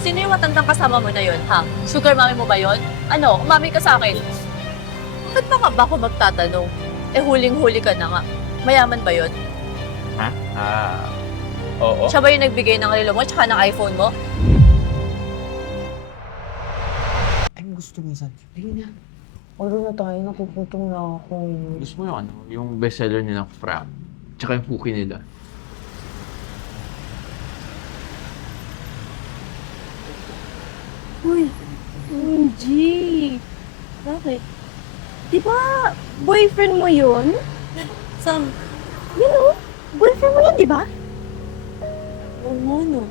Sino yung matandang kasama mo na yon, ha? Sugar mommy mo ba yon? Ano, umami ka sa akin. Bakit pa nga ba ako magtatanong? Eh, huling-huli ka na nga. Mayaman ba yon? Ha? Ah, oo. Siya ba yung nagbigay ng relo mo tsaka ng iPhone mo? Ay, gusto mo sa Hindi na. Order na tayo, nakukuntong na ako. Gusto mo yung ano, yung bestseller nilang Frap. Tsaka yung cookie nila. Uy, OMG. Bakit? Di ba, boyfriend mo yun? Sam, Yun o, boyfriend mo yun, di ba? oo nga, no.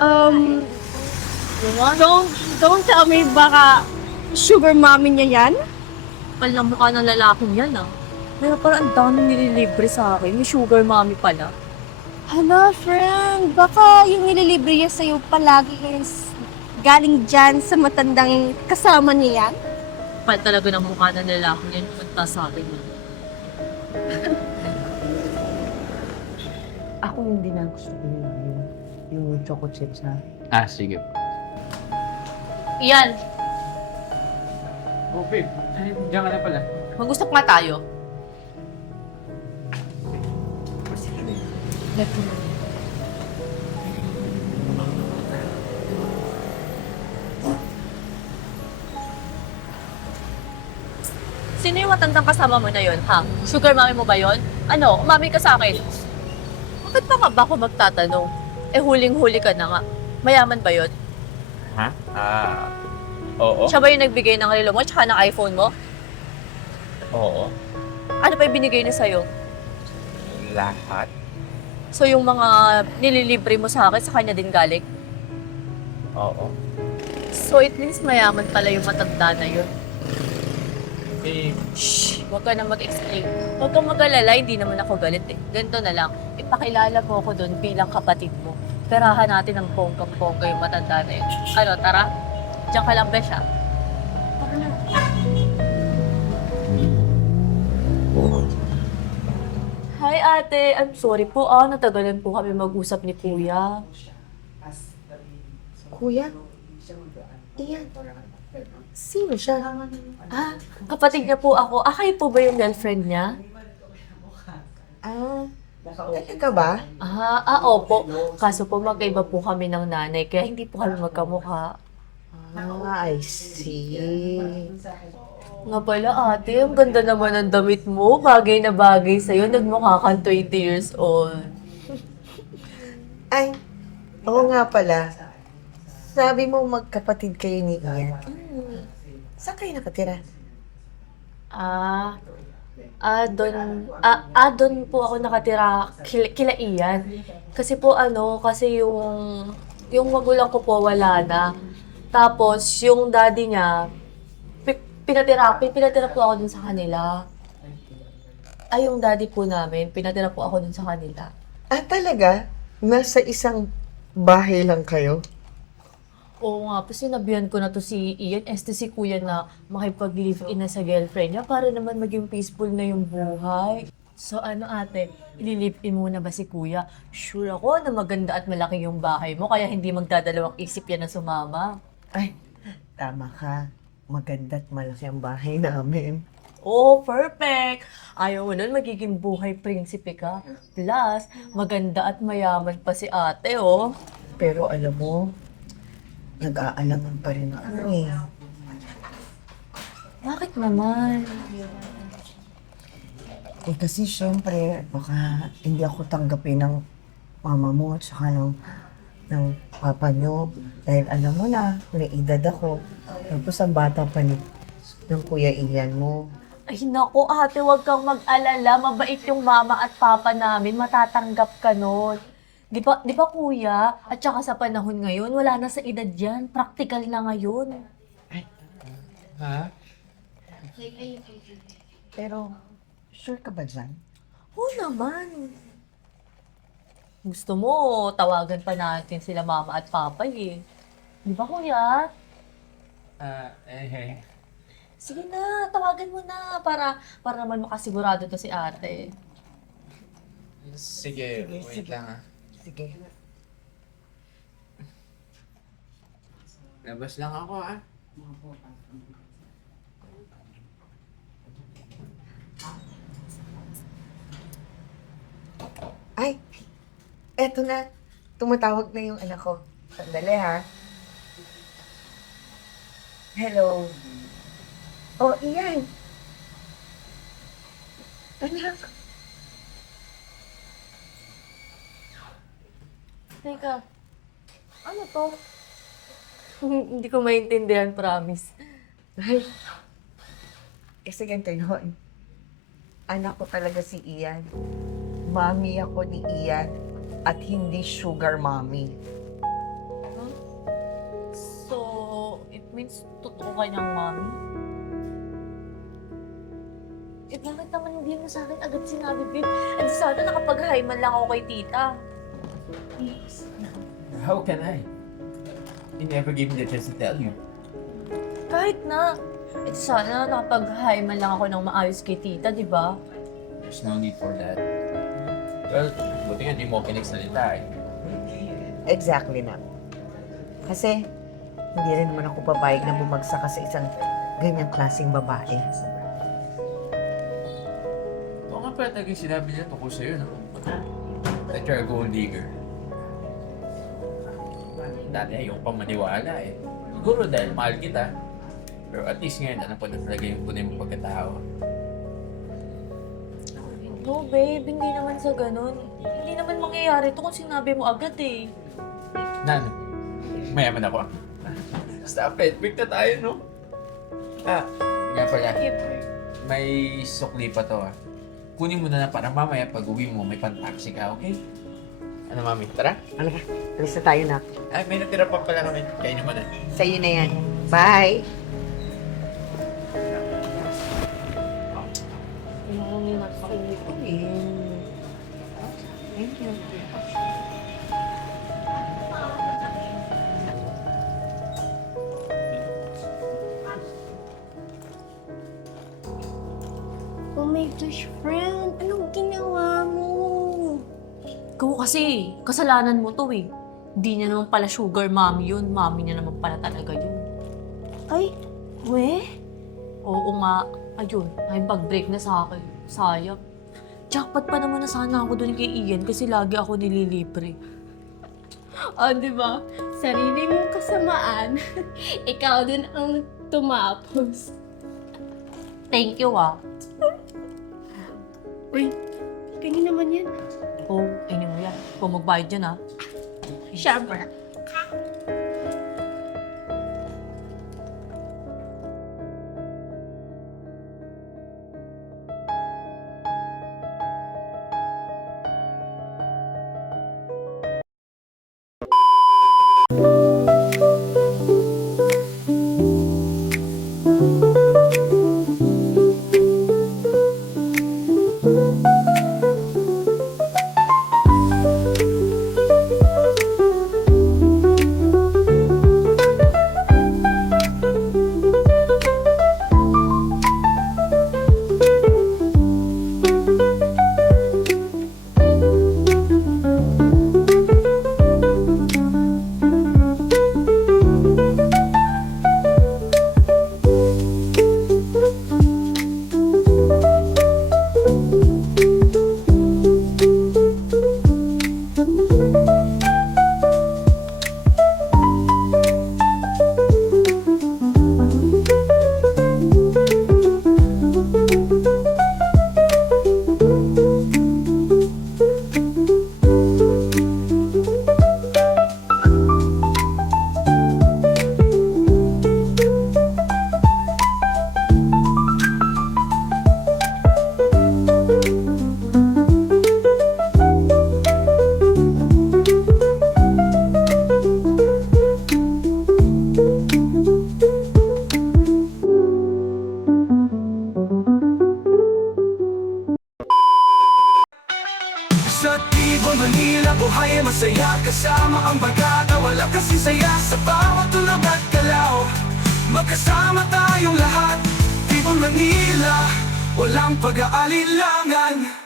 Um, don't, don't tell me baka sugar mommy niya yan? Kapal ng mukha ng lalaking yan, ah. Pero parang ang daming nililibre sa akin. May sugar mommy pala. Hala, friend, baka yung nililibre niya sa'yo palagi is galing dyan sa matandang kasama niya yan? Kapal talaga ng mukha ng lalaking yan. Punta sa akin. Ako hindi na gusto ko yun, yung, yung choco chips na. Ah, sige. Iyan, Oh, babe. Ay, diyan ka na pala. mag-usap nga tayo. Sino yung matandang kasama mo na yon, ha? Sugar mommy mo ba yon? Ano, umami ka sa akin. Bakit pa nga ba ako magtatanong? Eh, huling-huli ka na nga. Mayaman ba yon? Ha? Ah, oo. Siya ba yung nagbigay ng relo mo tsaka ng iPhone mo? Oo. Ano pa yung binigay niya sa'yo? Lahat? So yung mga nililibre mo sa akin, sa kanya din galing? Oo. So it means mayaman pala yung matanda na yun. Babe. Shh! Huwag ka na mag-explain. Huwag kang mag-alala, hindi naman ako galit eh. Ganito na lang, ipakilala mo ako doon bilang kapatid mo. Perahan natin ng bonggang-bongga yung matanda na yun. Ano, tara? Diyan ka lang, Besh. Tara na. Hi, ate. I'm sorry po, ah. Natagalan po kami mag-usap ni Kuya. Kuya? Iyan. Sino siya? Ah, kapatid niya po ako. Ah, kayo po ba yung girlfriend niya? Ah, talaga ba? Ah, ah, opo. Kaso po magkaiba po kami ng nanay, kaya hindi po kami magkamukha. Ah, I see. Nga pala ate, ang ganda naman ng damit mo. Bagay na bagay sa'yo. Nagmukha kang 20 years old. Ay, oo nga pala. Sabi mo magkapatid kayo ni Ian. Saan kayo nakatira? Ah, ah, doon, ah, ah, doon po ako nakatira kila, kila Ian. Kasi po ano, kasi yung, yung magulang ko po wala na. Tapos, yung daddy niya, pi- pinatira, pi- pinatira po ako dun sa kanila. Ay, yung daddy po namin, pinatira po ako dun sa kanila. Ah, talaga? Nasa isang bahay lang kayo? Oo nga, po sinabihan ko na to si Ian, este si kuya na makipag-live-in na sa girlfriend niya para naman maging peaceful na yung buhay. So ano ate, ililive-in muna ba si kuya? Sure ako na maganda at malaki yung bahay mo, kaya hindi magdadalawang isip yan na sumama. Ay, tama ka. Maganda at malaki ang bahay namin. Oh, perfect! Ayaw mo nun, magiging buhay prinsipe ka. Plus, maganda at mayaman pa si ate, oh. Pero alam mo, nag-aalaman pa rin ako eh. Bakit naman? Eh kasi syempre, baka hindi ako tanggapin ng mama mo at saka ng, ng papa nyo. Dahil alam mo na, may edad ako. Tapos ang bata pa ni, ng kuya Ian mo. Ay, naku, ate, huwag kang mag-alala. Mabait yung mama at papa namin. Matatanggap ka nun. Di ba, di ba kuya? At saka sa panahon ngayon, wala na sa edad yan. Practical na ngayon. Ha? Pero, sure ka ba dyan? Oo naman. Gusto mo, tawagan pa natin sila mama at papa eh. Di ba kuya? Ah, eh, Sige na, tawagan mo na para para naman makasigurado to si ate. Sige, wait lang ah. Sige. Labas lang ako ah. Ay, eto na. Tumatawag na yung anak ko. Sandali ha. Hello. Oh, iyan. Anak. Teka. Ano to? Hindi ko maintindihan, promise. Ay. Kasi ganito yun. Anak ko talaga si Ian. Mami ako ni Ian at hindi sugar mommy. So, it means totoo ka niyang mami? Eh, bakit naman hindi mo sa akin agad sinabi, babe? And sana nakapag-hi man lang ako kay tita. How can I? You never gave me the chance to tell you. Kahit na. Eh, sana nakapag-hi man lang ako ng maayos kay tita, di ba? There's no need for that. Well, buti nga di mo pinagsalita eh. Exactly na. Kasi, hindi rin naman ako papayag na bumagsak ka sa isang ganyang klaseng babae. Oo nga pala talagang sinabi niya tungkol sa'yo, no? That you're a gold digger. Dati ayoko pa maniwala eh. Siguro dahil mahal kita. Pero at least ngayon, alam ko na talaga yung tunay mong pagkatao. No, babe. Hindi naman sa ganun. Hindi naman mangyayari to kung sinabi mo agad eh. Nan, mayaman ako. Stop it, big na tayo, no? Ah, nga pala, may sukli pa to ah. Kunin mo na na para mamaya pag uwi mo, may pan-taxi ka, okay? Ano, mami? Tara? Ano ka? Alis na tayo na. Ay, may natira pa pala kami. Kainin mo na. Sa'yo na yan. Bye! Thank you. Oh my gosh, friend. Anong ginawa? Ikaw kasi, kasalanan mo to eh. Hindi niya naman pala sugar mommy yun. Mommy niya naman pala talaga yun. Ay, we? Oo nga. Ayun, ay pag-break na sa akin. Sayang. Jackpot pa naman na sana ako dun kay Ian kasi lagi ako nililibre. Oh, di ba? Sarili mong kasamaan. Ikaw din ang tumapos. Thank you ah. Uy, kanina naman yan. Oh, ini mo yan. Kung magbayad yan ah. Siyempre. Sa Tibo, Manila, buhay ay masaya. Kasama ang bagata, wala kasi saya. Sa bawat tulog at galaw Magkasama tayong lahat. Tibo, Manila, walang pag-aalilangan